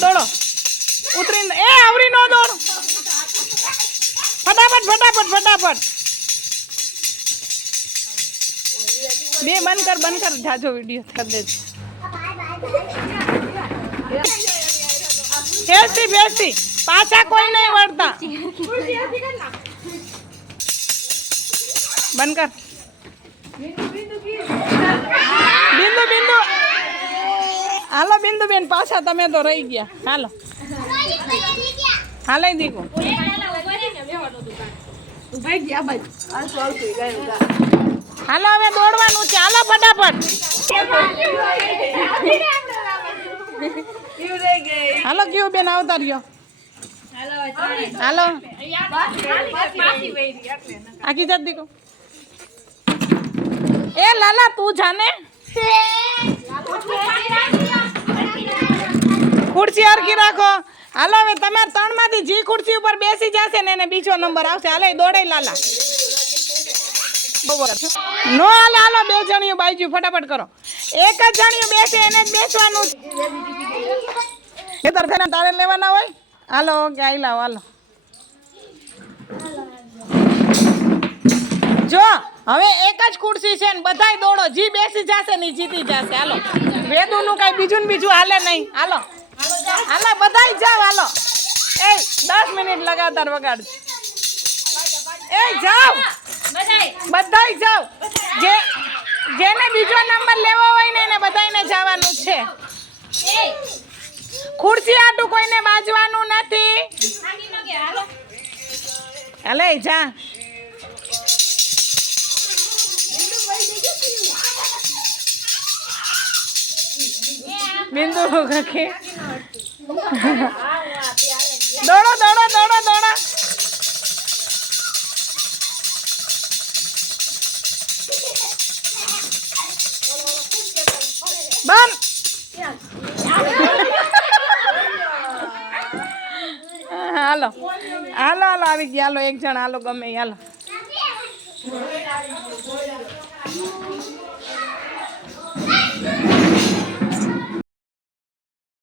દોડો ઉતરીને એ આવરી નો દોડ ફટાફટ ફટાફટ ફટાફટ બે બંધ કર જાજો વિડિયો કર દે બેસતી પાછા કોઈ નહીં વળતા બંધ કર બિંદુ હાલો બિંદુ બેન પાછા તમે તો રહી ગયા હાલો હાલે દીકો હાલો હવે દોડવાનું છે હાલો ફટાફટ હાલો કેવું બેન આવતા રહ્યો હાલો આખી જાત દીકો એ લાલા તું જાને ખુરશી હરખી રાખો હાલો હવે તમારે 3 માંથી જે ખુરશી ઉપર બેસી જશે ને એને બીજો નંબર આવશે હાલે દોડે લાલા નો હાલે હાલો 2 જણીઓ બાજુ ફટાફટ કરો એક જ જણીઓ બેસે એને જ બેસવાનું ખેતર ફેરા તારે લેવાના હોય હાલો કે આઈ લાવ હાલો જો હવે એક જ ખુરશી છે ને બધાય દોડો જી બેસી જશે ને જીતી જશે હાલો વેદુનું કઈ બીજું હાલે નહીં હાલો હાલો બધાય જાવ હાલો એ 10 મિનિટ લગાતાર વગાડ એ જાવ બધાય જાવ જેને બીજો નંબર લેવો હોય ને એને બધાયને જવાનું છે ખુરશી આટું કોઈને બાજવાનું નથી હાલે જા બિંદુ કખે દોડો દોડો દોડો દોડો બંધ હાલો હાલો હાલો આવી ગયા હાલો એક જણ હાલો ગમે હાલો